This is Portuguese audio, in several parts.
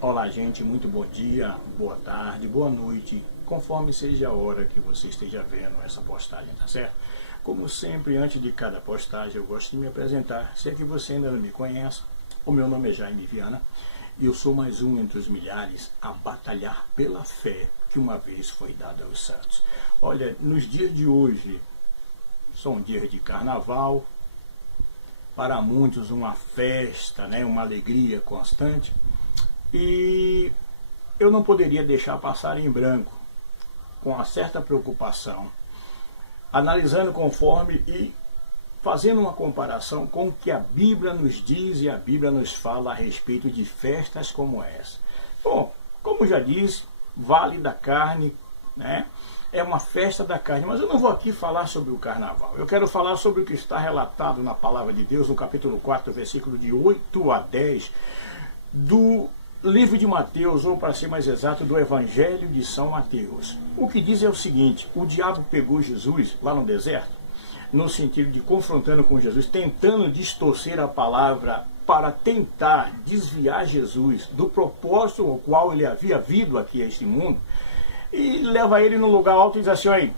Olá, gente, muito bom dia, boa tarde, boa noite, conforme seja a hora que você esteja vendo essa postagem, tá certo? Como sempre, antes de cada postagem, eu gosto de me apresentar. Se é que você ainda não me conhece, o meu nome é Jaime Viana e eu sou mais um entre os milhares a batalhar pela fé que uma vez foi dada aos santos. Olha, nos dias de hoje, são dias de carnaval, para muitos uma festa, né, uma alegria constante. E eu não poderia deixar passar em branco, com uma certa preocupação, analisando conforme e fazendo uma comparação com o que a Bíblia nos diz e a Bíblia nos fala a respeito de festas como essa. Bom, como já disse, Vale da Carne, né? É uma festa da carne, mas eu não vou aqui falar sobre o carnaval. Eu quero falar sobre o que está relatado na Palavra de Deus, no capítulo 4, versículo de 8 a 10, do livro de Mateus, ou para ser mais exato, do Evangelho de São Mateus. O que diz é o seguinte: o diabo pegou Jesus lá no deserto, no sentido de confrontando com Jesus, tentando distorcer a palavra para tentar desviar Jesus do propósito ao qual ele havia vindo aqui a este mundo, e leva ele num lugar alto e diz assim: olha,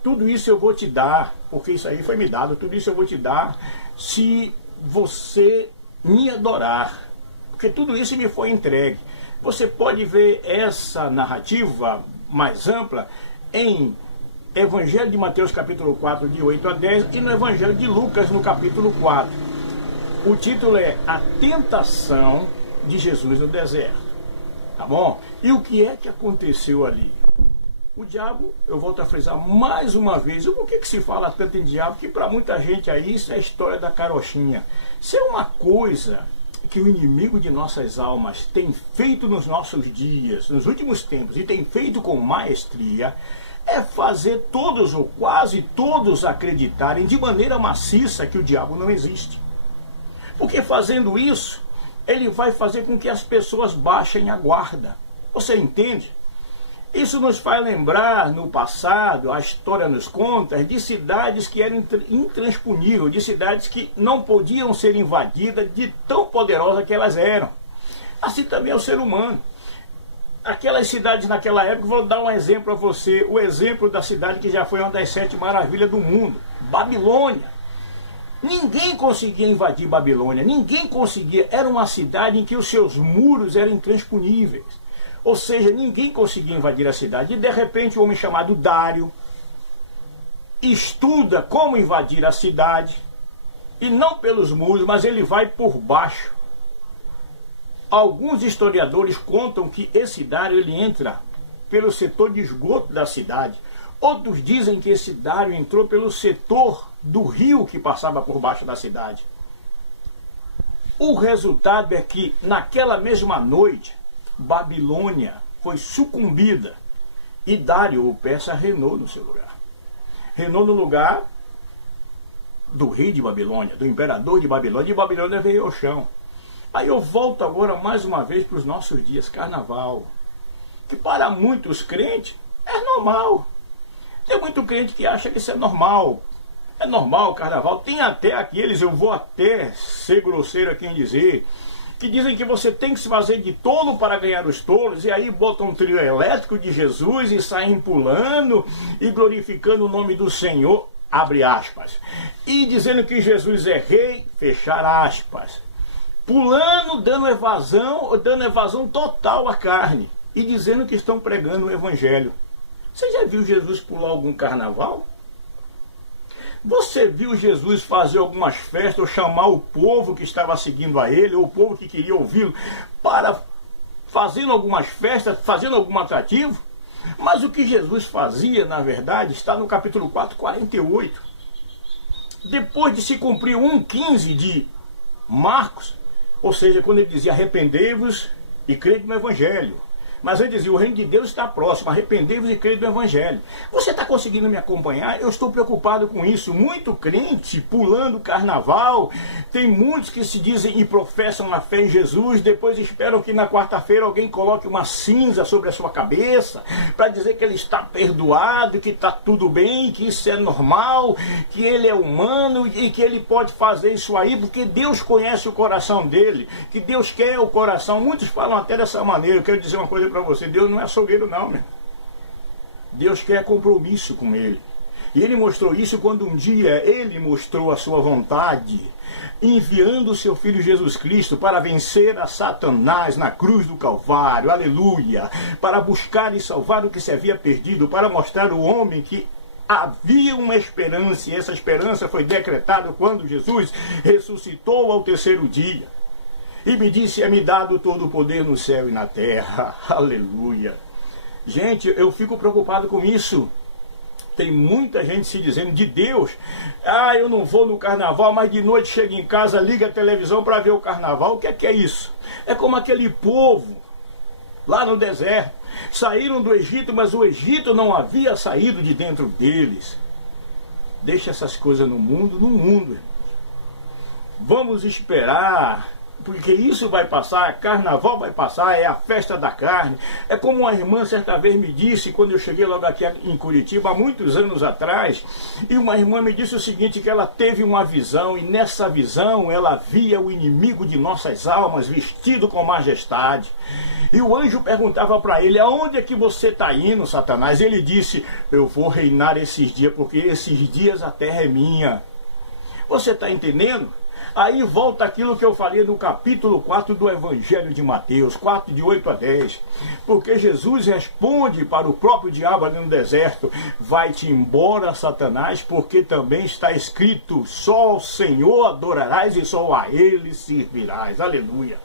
tudo isso eu vou te dar, porque isso aí foi me dado, tudo isso eu vou te dar se você me adorar, porque tudo isso me foi entregue. Você pode ver essa narrativa mais ampla em Evangelho de Mateus capítulo 4, de 8 a 10, e no Evangelho de Lucas, no capítulo 4. O título é A Tentação de Jesus no Deserto. Tá bom? E o que é que aconteceu ali? O diabo, eu volto a frisar mais uma vez, por que se fala tanto em diabo? Que para muita gente aí isso é a história da carochinha. Isso é uma coisa que o inimigo de nossas almas tem feito nos nossos dias, nos últimos tempos, e tem feito com maestria, é fazer todos ou quase todos acreditarem de maneira maciça que o diabo não existe. Porque fazendo isso, ele vai fazer com que as pessoas baixem a guarda. Você entende? Isso nos faz lembrar, no passado, a história nos conta, de cidades que eram intransponíveis, de cidades que não podiam ser invadidas, de tão poderosas que elas eram. Assim também é o ser humano. Aquelas cidades naquela época, vou dar um exemplo a você, o exemplo da cidade que já foi uma das 7 maravilhas do mundo, Babilônia. Ninguém conseguia invadir Babilônia, ninguém conseguia, era uma cidade em que os seus muros eram intransponíveis. Ou seja, ninguém conseguia invadir a cidade. E de repente um homem chamado Dário estuda como invadir a cidade, e não pelos muros, mas ele vai por baixo. Alguns historiadores contam que esse Dário ele entra pelo setor de esgoto da cidade. Outros dizem que esse Dário entrou pelo setor do rio que passava por baixo da cidade. O resultado é que naquela mesma noite Babilônia foi sucumbida e Dário, o persa, reinou no seu lugar. Reinou no lugar do rei de Babilônia, do imperador de Babilônia, e Babilônia veio ao chão. Aí eu volto agora mais uma vez para os nossos dias, carnaval, que para muitos crentes é normal. Tem muito crente que acha que isso é normal. É normal o carnaval. Tem até aqueles, eu vou até ser grosseiro aqui em dizer, que dizem que você tem que se fazer de tolo para ganhar os tolos, e aí botam um trio elétrico de Jesus e saem pulando e glorificando o nome do Senhor, abre aspas, e dizendo que Jesus é rei, fechar aspas, pulando, dando evasão total à carne, e dizendo que estão pregando o evangelho. Você já viu Jesus pular algum carnaval? Você viu Jesus fazer algumas festas, ou chamar o povo que estava seguindo a ele, ou o povo que queria ouvi-lo, para fazendo algumas festas, fazendo algum atrativo? Mas o que Jesus fazia, na verdade, está no capítulo 4, 48. Depois de se cumprir 1,15 de Marcos, ou seja, quando ele dizia arrependei-vos e crede no Evangelho. Mas ele dizia, o reino de Deus está próximo, arrependei-vos e crede no Evangelho. Você está conseguindo me acompanhar? Eu estou preocupado com isso. Muito crente pulando carnaval, tem muitos que se dizem e professam a fé em Jesus, depois esperam que na quarta-feira alguém coloque uma cinza sobre a sua cabeça, para dizer que ele está perdoado, que está tudo bem, que isso é normal, que ele é humano e que ele pode fazer isso aí, porque Deus conhece o coração dele, que Deus quer o coração. Muitos falam até dessa maneira. Eu quero dizer uma coisa para você, Deus não é açougueiro não, meu. Deus quer compromisso com ele. E ele mostrou isso quando um dia ele mostrou a sua vontade, enviando o seu Filho Jesus Cristo para vencer a Satanás na cruz do Calvário, aleluia, para buscar e salvar o que se havia perdido, para mostrar ao homem que havia uma esperança, e essa esperança foi decretada quando Jesus ressuscitou ao terceiro dia. E me disse, é-me dado todo o poder no céu e na terra, aleluia. Gente, eu fico preocupado com isso. Tem muita gente se dizendo de Deus, eu não vou no carnaval, mas de noite chega em casa, liga a televisão para ver o carnaval. O que é isso? É como aquele povo lá no deserto, saíram do Egito, mas o Egito não havia saído de dentro deles. Deixa essas coisas no mundo, irmãos. Vamos esperar, porque isso vai passar, carnaval vai passar, é a festa da carne. É como uma irmã certa vez me disse, quando eu cheguei logo aqui em Curitiba, há muitos anos atrás, e uma irmã me disse o seguinte, que ela teve uma visão, e nessa visão ela via o inimigo de nossas almas vestido com majestade. E o anjo perguntava para ele, aonde é que você está indo, Satanás? Ele disse, eu vou reinar esses dias, porque esses dias a terra é minha. Você está entendendo? Aí volta aquilo que eu falei no capítulo 4 do Evangelho de Mateus, 4 de 8 a 10. Porque Jesus responde para o próprio diabo ali no deserto, vai-te embora, Satanás, porque também está escrito, só ao Senhor adorarás e só a Ele servirás. Aleluia.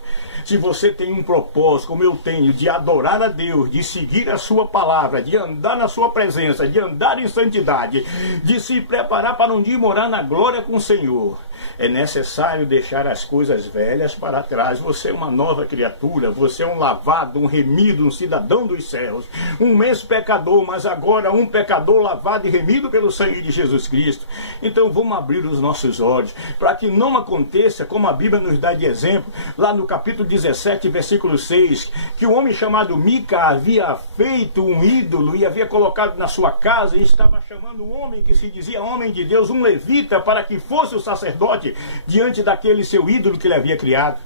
Se você tem um propósito, como eu tenho, de adorar a Deus, de seguir a sua palavra, de andar na sua presença, de andar em santidade, de se preparar para um dia morar na glória com o Senhor, é necessário deixar as coisas velhas para trás. Você é uma nova criatura, você é um lavado, um remido, um cidadão dos céus, um ex-pecador, mas agora um pecador lavado e remido pelo sangue de Jesus Cristo. Então vamos abrir os nossos olhos, para que não aconteça, como a Bíblia nos dá de exemplo, lá no capítulo 17, versículo 6, que um homem chamado Mica havia feito um ídolo e havia colocado na sua casa e estava chamando um homem que se dizia homem de Deus, um levita, para que fosse o sacerdote diante daquele seu ídolo que ele havia criado.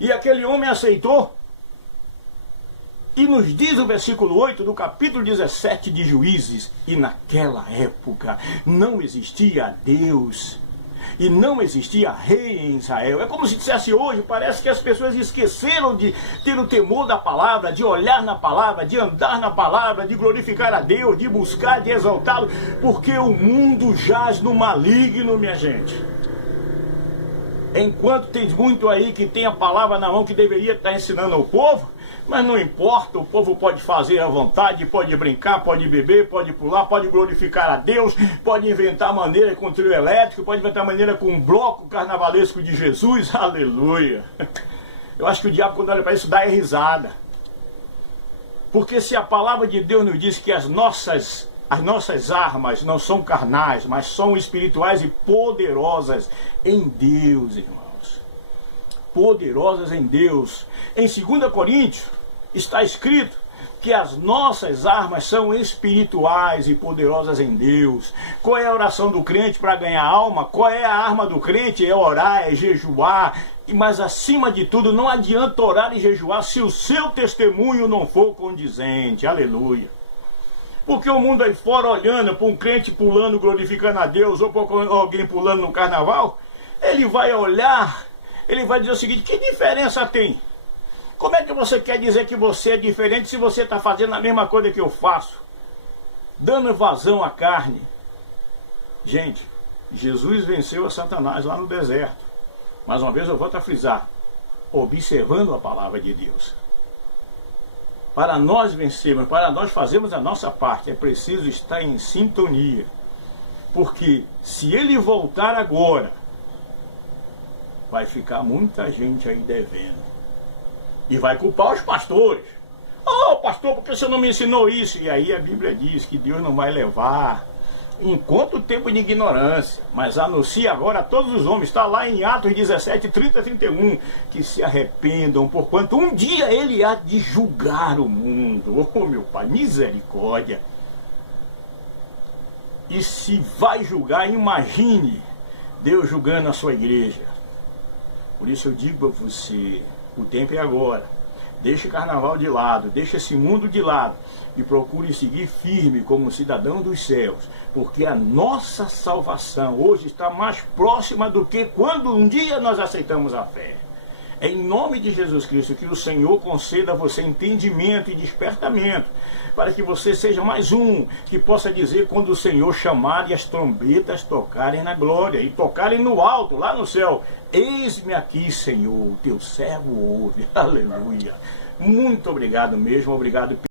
E aquele homem aceitou. E nos diz o versículo 8 do capítulo 17 de Juízes, e naquela época não existia Deus e não existia rei em Israel. É como se dissesse hoje, parece que as pessoas esqueceram de ter o temor da palavra, de olhar na palavra, de andar na palavra, de glorificar a Deus, de buscar, de exaltá-lo, porque o mundo jaz no maligno, minha gente. Enquanto tem muito aí que tem a palavra na mão que deveria estar ensinando ao povo, mas não importa, o povo pode fazer à vontade, pode brincar, pode beber, pode pular, pode glorificar a Deus, pode inventar maneira com trio elétrico, pode inventar maneira com um bloco carnavalesco de Jesus, aleluia. Eu acho que o diabo, quando olha para isso, dá risada. Porque se a palavra de Deus nos diz que as nossas armas não são carnais, mas são espirituais e poderosas em Deus, irmãos. Poderosas em Deus. Em 2 Coríntios está escrito que as nossas armas são espirituais e poderosas em Deus. Qual é a oração do crente para ganhar alma? Qual é a arma do crente? É orar, é jejuar. Mas acima de tudo, não adianta orar e jejuar se o seu testemunho não for condizente. Aleluia. Porque o mundo aí fora olhando para um crente pulando, glorificando a Deus, ou para alguém pulando no carnaval, ele vai olhar, ele vai dizer o seguinte, que diferença tem? Como é que você quer dizer que você é diferente se você está fazendo a mesma coisa que eu faço? Dando vazão à carne. Gente, Jesus venceu a Satanás lá no deserto. Mais uma vez eu volto a frisar, observando a palavra de Deus. Para nós vencermos, para nós fazermos a nossa parte, é preciso estar em sintonia. Porque se ele voltar agora, vai ficar muita gente aí devendo. E vai culpar os pastores. Oh, pastor, por que você não me ensinou isso? E aí a Bíblia diz que Deus não vai levar enquanto o tempo de ignorância, mas anuncia agora a todos os homens, está lá em Atos 17, 30, 31, que se arrependam, porquanto um dia ele há de julgar o mundo. Oh, meu Pai, misericórdia! E se vai julgar, imagine Deus julgando a sua igreja. Por isso eu digo a você, o tempo é agora. Deixe o carnaval de lado, deixe esse mundo de lado e procure seguir firme como cidadão dos céus, porque a nossa salvação hoje está mais próxima do que quando um dia nós aceitamos a fé. É em nome de Jesus Cristo que o Senhor conceda a você entendimento e despertamento, para que você seja mais um que possa dizer quando o Senhor chamar e as trombetas tocarem na glória e tocarem no alto, lá no céu: eis-me aqui, Senhor, teu servo ouve. Aleluia. Muito obrigado mesmo, obrigado.